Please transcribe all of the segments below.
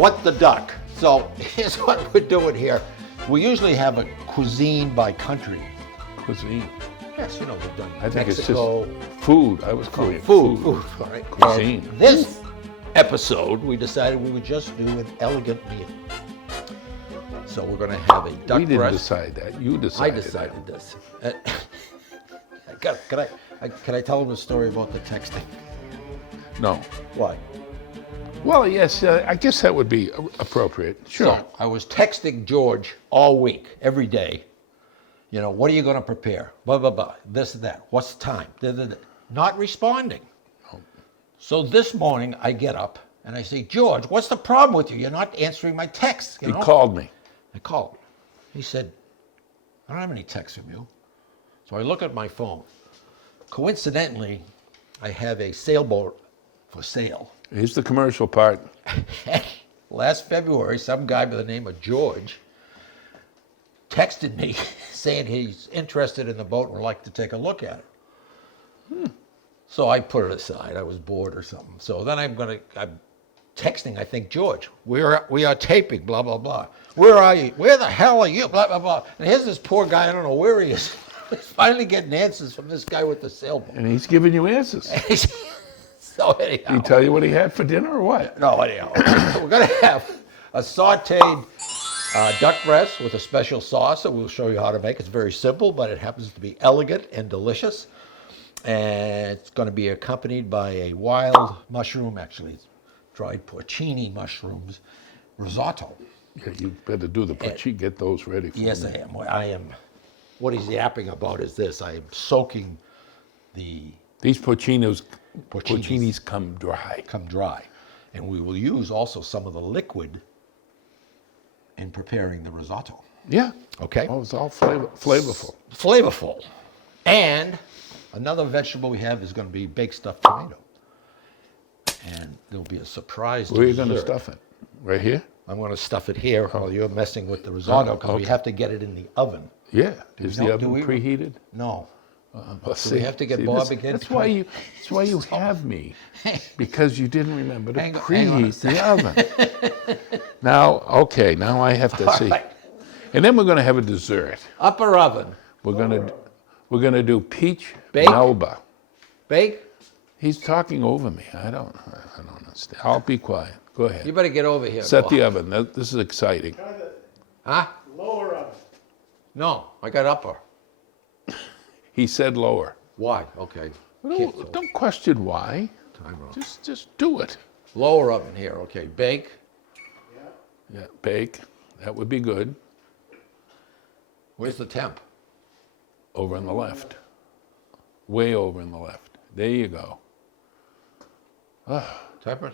what the duck. So here's what we're doing here. We usually have a cuisine by country. Cuisine. Yes, you know, we've done I think Mexico. it's just food. I was calling it Food. All right. Cuisine. And this episode, we decided we would just do an elegant meal. So we're going to have a duck We didn't breast. decide that. You decided. I decided this. Can I tell them a story about the texting? No. Why? Well, yes. I guess that would be appropriate. Sure. So I was texting George all week, every day. You know, what are you going to prepare? Blah, blah, blah. This and that. What's the time? Da, da, da. Not responding. So this morning I get up and I say, George, what's the problem with you? You're not answering my texts. He called me. I called. He said, I don't have any texts from you. So I look at my phone. Coincidentally, I have a sailboat for sale. Here's the commercial part. Last February, some guy by the name of George texted me saying he's interested in the boat and would like to take a look at it. So I put it aside. I was bored or something. So then I'm texting, I think, George. We are taping, blah, blah, blah. Where are you? Where the hell are you? Blah, blah, blah. And here's this poor guy, I don't know where he is. He's finally getting answers from this guy with the sailboat. And he's giving you answers. So anyhow. Did he tell you what he had for dinner or what? No, anyhow. We're going to have a sauteed duck breast with a special sauce that we'll show you how to make. It's very simple, but it happens to be elegant and delicious. And it's going to be accompanied by a wild mushroom, actually dried porcini mushrooms, risotto. Yeah, you better do the porcini. Get those ready for me. Yes, I am. What he's yapping about is this. I am soaking These porcinis come dry. come dry. And we will use also some of the liquid in preparing the risotto. Yeah. Okay? Oh, it's all flavorful. Flavorful. And another vegetable we have is going to be baked stuffed tomato. And there'll be a surprise Where are you going to dessert. stuff it? Right here? I'm going to stuff it here while you're messing with the risotto because we have to get it in the oven. Yeah. Is the do oven we- preheated? No. Well, Do we have to get Bob again? That's why you have me, because you didn't remember to Hang on a preheat the oven. Now I have to see. right. And then we're going to have a dessert. Upper oven. We're going to do peach Bake? Melba. Bake? He's talking over me. I don't understand. I'll be quiet. Go ahead. You better get over here. Set Bob. the oven. This is exciting. Huh? Lower oven. No, I got upper. He said lower. Why? Okay. Don't question why. Time out. Just do it. Lower oven here. Okay. Bake. Yeah, bake. That would be good. Where's the temp? Over on the left. Way over on the left. There you go. Temper.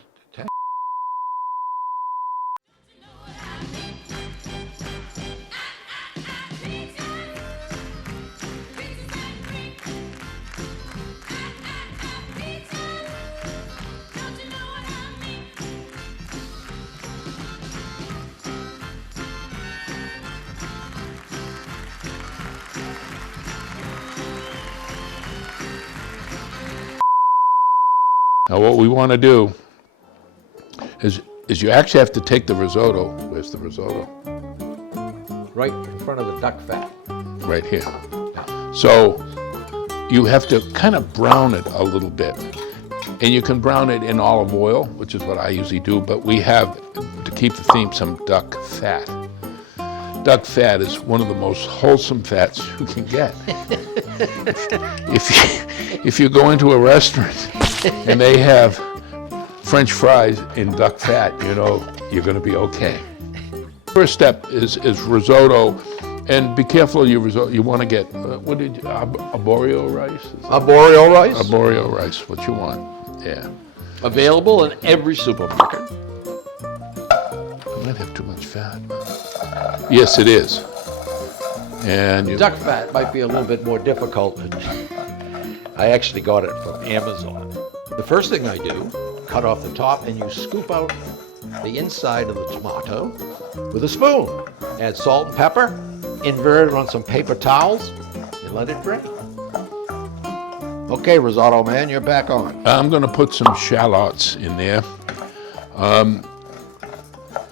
Now what we want to do is you actually have to take the risotto. Where's the risotto? Right in front of the duck fat. Right here. So you have to kind of brown it a little bit. And you can brown it in olive oil, which is what I usually do, but we have, to keep the theme, some duck fat. Duck fat is one of the most wholesome fats you can get. If you go into a restaurant and they have French fries in duck fat, you know you're going to be okay. First step is risotto, and be careful of your risotto. You want to get arborio rice? Arborio rice? Arborio rice, what you want, yeah. Available in every supermarket. I might have too much fat. Yes, it is. And you, Duck fat might be a little bit more difficult. I actually got it from Amazon. The first thing I do, cut off the top and you scoop out the inside of the tomato with a spoon. Add salt and pepper, invert it on some paper towels, and let it drain. Okay, risotto man, you're back on. I'm going to put some shallots in there.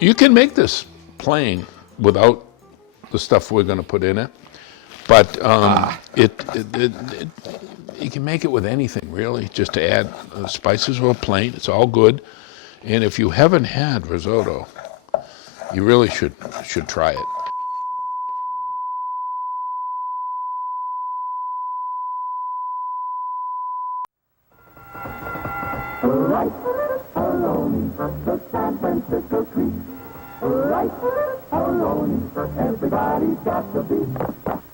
You can make this plain without the stuff we're going to put in it, but you can make it with anything really. Just to add spices or plain, it's all good. And if you haven't had risotto, you really should try it. Rice-A-Roni, the San Francisco treat. Rice-A-Roni, everybody's got to be.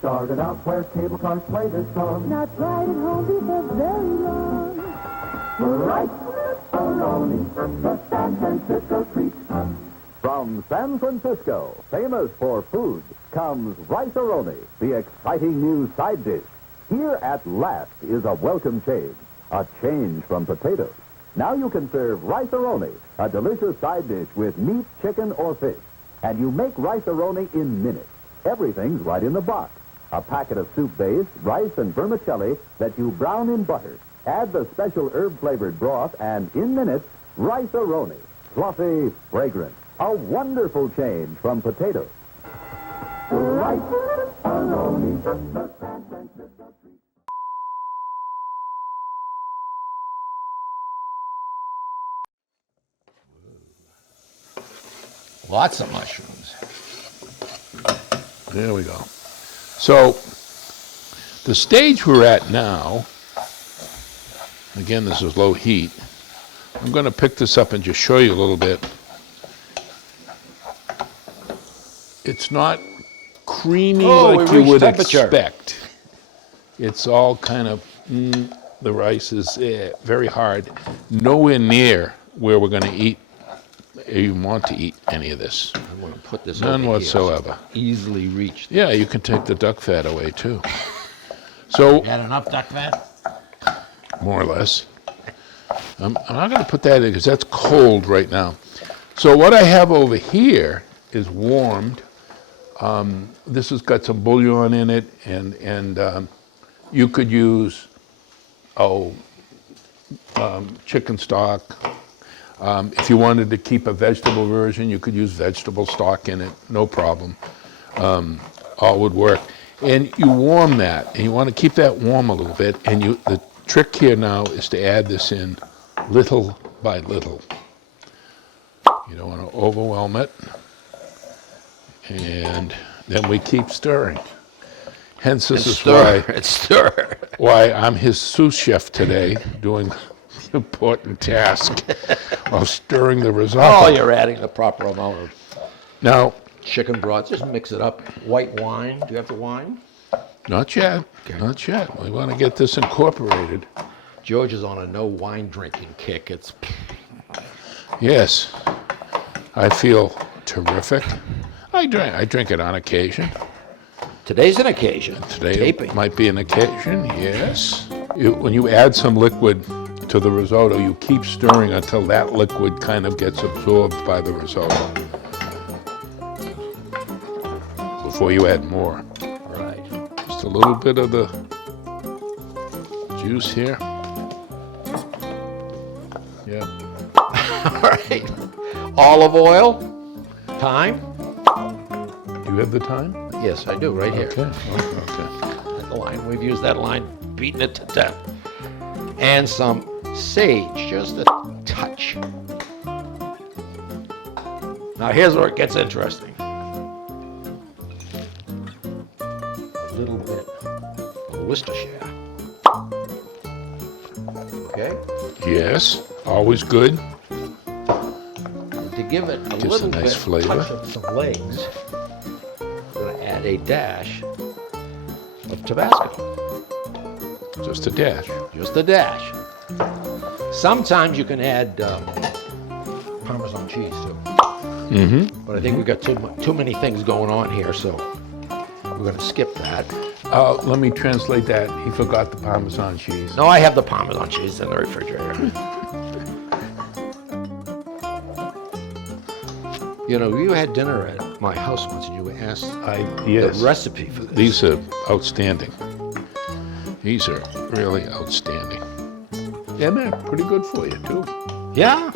Started out where cable cars play this song. Now try it at home before very long. Rice-A-Roni, the San Francisco treat. From San Francisco, famous for food, comes Rice-A-Roni, the exciting new side dish. Here at last is a welcome change from potatoes. Now you can serve Rice-A-Roni, a delicious side dish with meat, chicken, or fish. And you make Rice-A-Roni in minutes. Everything's right in the box. A packet of soup base, rice, and vermicelli that you brown in butter. Add the special herb-flavored broth, and in minutes, Rice-A-Roni. Fluffy, fragrant. A wonderful change from potatoes. Rice-A-Roni, the San Francisco treat. Lots of mushrooms. There we go. So the stage we're at now, again, this is low heat. I'm going to pick this up and just show you a little bit. It's not creamy like you would expect. It's all kind of, the rice is very hard. Nowhere near where we're going to eat, even want to eat any of this. I'm going to put this None over whatsoever. Here, so easily reached. Yeah, you can take the duck fat away too. So, Had enough duck fat? more or less. I'm not going to put that in because that's cold right now. So what I have over here is warmed. This has got some bouillon in it, and you could use chicken stock. If you wanted to keep a vegetable version, you could use vegetable stock in it, no problem. All would work. And you warm that, and you want to keep that warm a little bit, and the trick here now is to add this in little by little. You don't want to overwhelm it. And then we keep stirring. Hence, this is why I'm his sous chef today, doing the important task of stirring the risotto. Oh, you're adding the proper amount of Now, chicken broth. Just mix it up. White wine. Do you have the wine? not yet, not yet. We want to get this incorporated. George is on a no wine drinking kick. It's Yes, I feel terrific. I drink it on occasion. today's an occasion. Today Taping. might be an occasion, yes. When you add some liquid to the risotto, you keep stirring until that liquid kind of gets absorbed by the risotto before you add more. Right. Just a little bit of the juice here. Yeah. All right. Olive oil. Thyme. Do you have the time? Yes, I do. Right here. Okay. Okay. The line. We've used that line, beaten it to death. And some sage, just a touch. Now here's where it gets interesting. A little bit of Worcestershire. Okay? Yes, always good. And to give it a Gives a little nice bit flavor. touch of some legs, I'm going to add a dash of Tabasco. Just a dash. Just a dash. Sometimes you can add Parmesan cheese too. Mm-hmm. But I think we've got too many things going on here, so we're going to skip that. Let me translate that. He forgot the Parmesan cheese. No, I have the Parmesan cheese in the refrigerator. You know, you had dinner at my house once and you asked Yes. the recipe for this. These are outstanding. These are really outstanding. And they're pretty good for you, too. Yeah.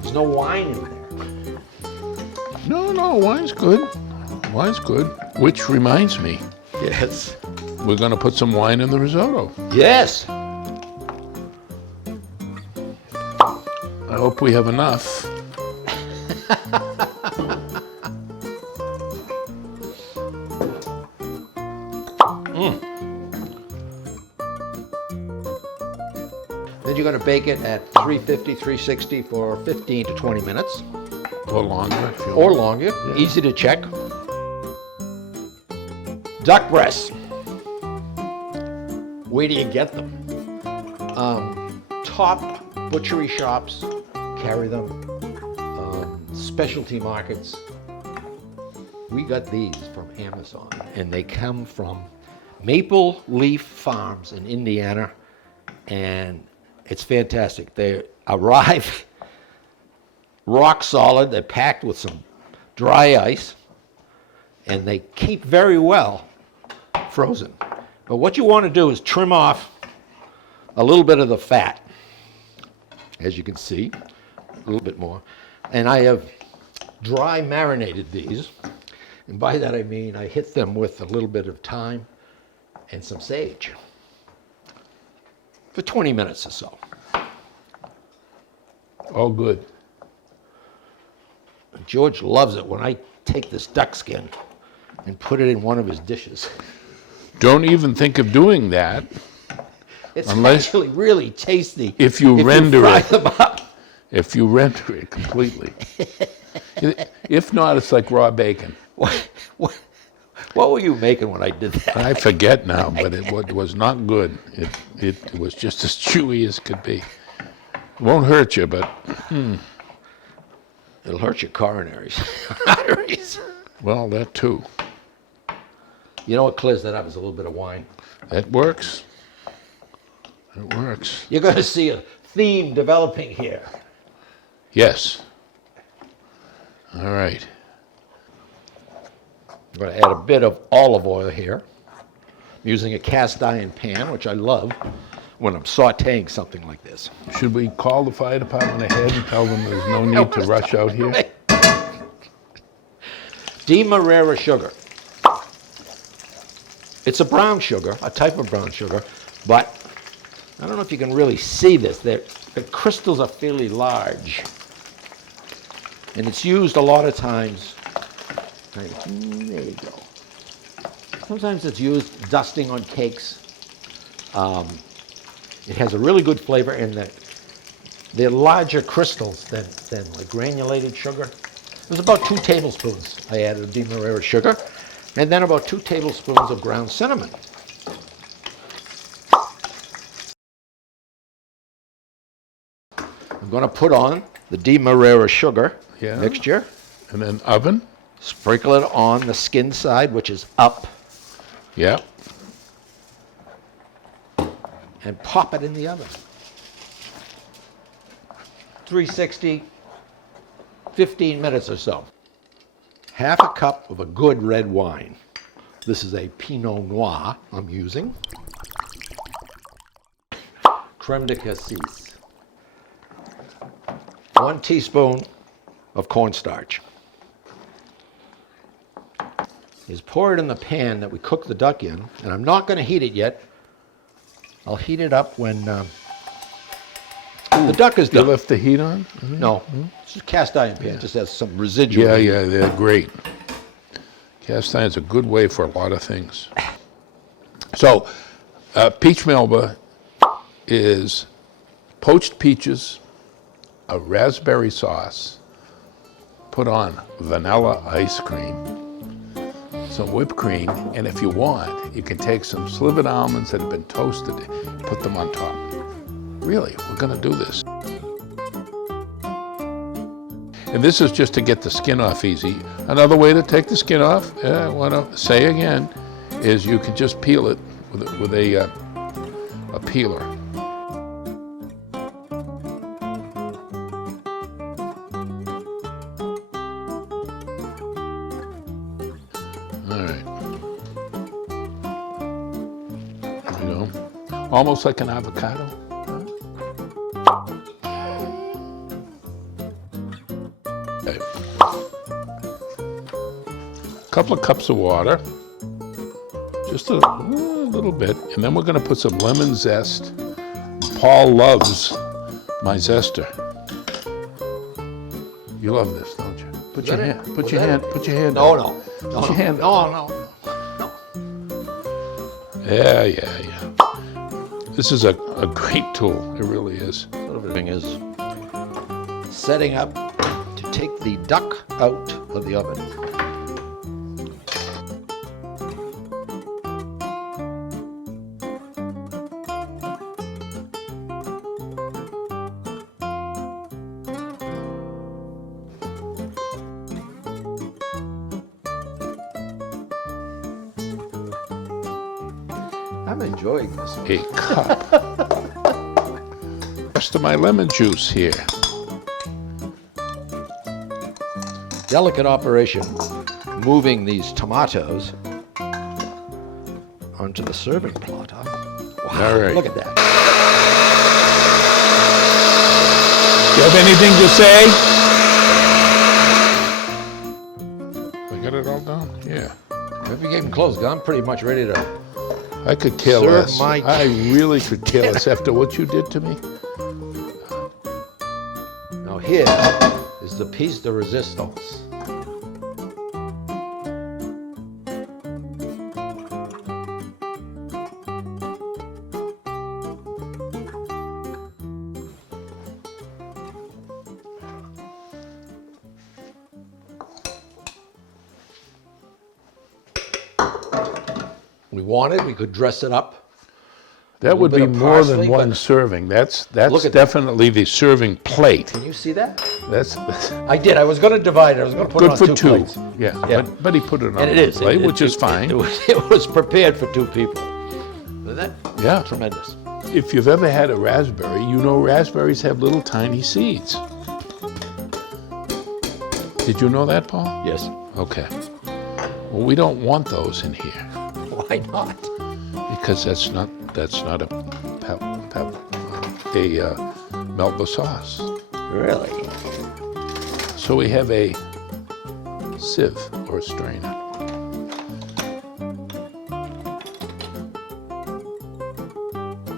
There's no wine in there. No, wine's good. Wine's good. Which reminds me, Yes. we're going to put some wine in the risotto. Yes. I hope we have enough. Then you're going to bake it at 350, 360 for 15 to 20 minutes Or longer. If you or want. longer. Easy to check. Duck breasts. Where do you get them? Top butchery shops carry them. Specialty markets. We got these from Amazon, and they come from Maple Leaf Farms in Indiana, and it's fantastic. They arrive rock solid. They're packed with some dry ice, and they keep very well frozen. But what you want to do is trim off a little bit of the fat, as you can see, a little bit more. And I have dry marinated these, and by that I mean I hit them with a little bit of thyme and some sage for 20 minutes or so. All good. George loves it when I take this duck skin and put it in one of his dishes. Don't even think of doing that It's Unless- actually really tasty if you render fry it. them up. If you render it completely. If not, it's like raw bacon. What were you making when I did that? I forget now, but it was not good. It was just as chewy as could be. Won't hurt you, but, It'll hurt your coronaries, arteries. well, that too. You know what clears that up is a little bit of wine. That works. It works. You're going to see a theme developing here. Yes. All right. I'm going to add a bit of olive oil here. I'm using a cast iron pan, which I love when I'm sauteing something like this. Should we call the fire department ahead and tell them there's no need to rush out here? Demerara sugar. It's a brown sugar, a type of brown sugar, but I don't know if you can really see this. The crystals are fairly large. And it's used a lot of times. There you go. Sometimes it's used dusting on cakes. It has a really good flavor, and they're larger crystals than like granulated sugar. It was about 2 tablespoons I added of Demerara sugar, and then about 2 tablespoons of ground cinnamon. I'm going to put on the Demerara sugar Yeah. mixture, And then oven? sprinkle it on the skin side, which is up, Yeah. and pop it in the oven. 360, 15 minutes or so. Half a cup of a good red wine. This is a Pinot Noir I'm using. Creme de cassis. 1 teaspoon of cornstarch. Just pour it in the pan that we cook the duck in, and I'm not going to heat it yet. I'll heat it up when the duck is You done. left the heat on? No, it's just cast iron pan. It just has some residual. Yeah, heat. yeah, they're great. Cast iron's a good way for a lot of things. So, peach Melba is poached peaches, a raspberry sauce, put on vanilla ice cream, some whipped cream, and if you want, you can take some slivered almonds that have been toasted, put them on top. Really, we're gonna do this. And this is just to get the skin off easy. Another way to take the skin off, I want to say again, is you can just peel it with a peeler. All right. There you go. Almost like an avocado. Okay. couple of cups of water, just a little bit, and then we're going to put some lemon zest. Paul loves my zester. You love this, don't you? Put your hand. Put your hand. Put your hand. No, no. Put your hand. No. Yeah. This is a great tool. It really is. Sort of thing is setting up to take the duck out of the oven. I'm enjoying this. A cup. Rest of my lemon juice here. Delicate operation, moving these tomatoes onto the serving platter. Wow, All right. look at that. You have anything to say? I got it all done? Yeah. If you getting close, I'm pretty much ready to. I could care Serve less. my- I really could care less after what you did to me. Now here is the piece de resistance. We wanted, we could dress it up. That would bit be of more than parsley, one but- serving. That's Look at that. definitely the serving plate. Can you see that? That's I did. I was going to divide it. I was going to put it good on for two two. plates. Yeah, Yeah. But he put it on And it a is. plate, It- which is it- fine. It was prepared for two people. Isn't that Yeah. tremendous? If you've ever had a raspberry, you know raspberries have little tiny seeds. Did you know that, Paul? Yes. Okay. Well, we don't want those in here Why not? because that's not a Melba sauce. Really? So we have a sieve or a strainer.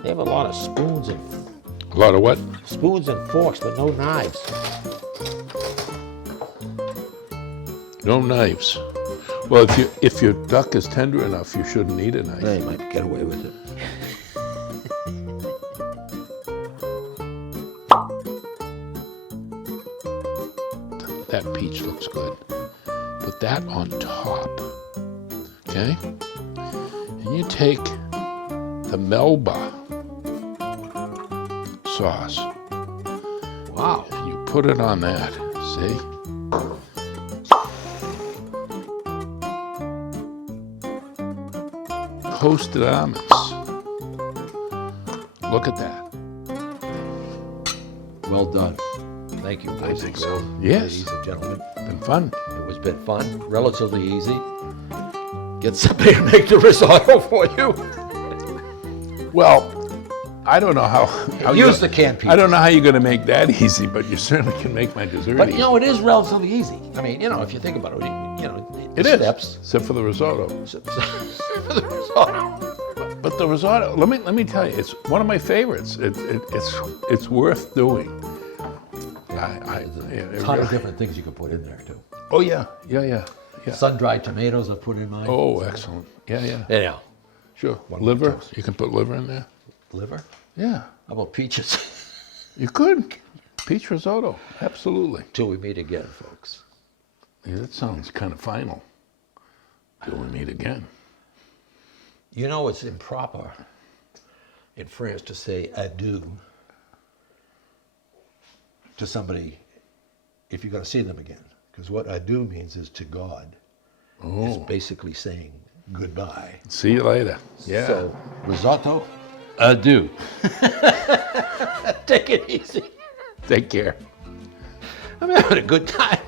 They have a lot of spoons and A lot of what? forks, but no knives. No knives. Well, if your duck is tender enough, you shouldn't need a knife. They might get away with it. That peach looks good. Put that on top, okay? And you take the Melba sauce Wow. and you put it on that, see? Toasted almonds. Look at that. Well done. Thank you, boys think and so. girls, Yes. ladies and gentlemen. Been fun. It was been fun, relatively easy. Get somebody to make the risotto for you. Well, I don't know how Use the canned peaches. I don't know how you're going to make that easy, but you certainly can make my dessert But easy. you know, it is relatively easy. I mean, you know, if you think about it, It the is, steps. except for the risotto. For the risotto. But the risotto, let me tell you, it's one of my favorites. It's worth doing. A ton of different things you could put in there too. Oh yeah. Sun-dried tomatoes I've put in mine. Oh, excellent. Yeah. Anyhow, Sure. One Liver. toast. You can put liver in there. liver. Yeah. How about peaches? You could. Peach risotto. Absolutely. Till we meet again, folks. Yeah, that sounds kind of final. Till we meet again. You know, it's improper in France to say adieu to somebody if you're going to see them again. Because what adieu means is to God. It's basically saying goodbye. See you later. Yeah. So, risotto, adieu. Take it easy. Take care. I'm having a good time.